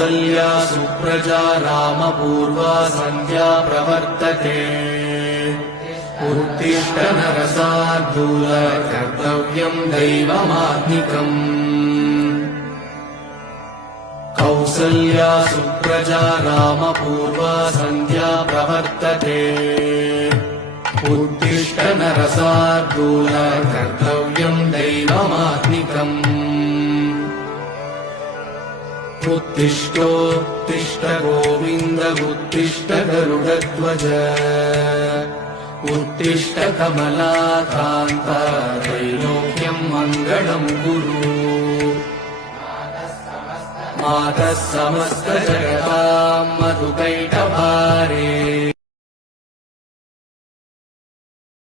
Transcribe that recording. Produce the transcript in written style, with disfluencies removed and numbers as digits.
कौसल्या सुप्रजा रामपूर्वा सन्ध्या प्रवर्तते उत्तिष्ठ नरशार्दूल कर्तव्यम् दैवमात्मिकम् कौसल्या सुप्रजा रामपूर्वा सन्ध्या प्रवर्तते उत्तिष्ठ नरशार्दूल कर्तव्यम् दैवमात्मिकम् उत्तिष्ठोत्तिष्ठ गोविन्द उत्तिष्ठ गरुडध्वज उत्तिष्ठ कमलाकान्त त्रैलोक्यम् मङ्गलम् कुरु मातः समस्त जगताम् मधुकैटभारे।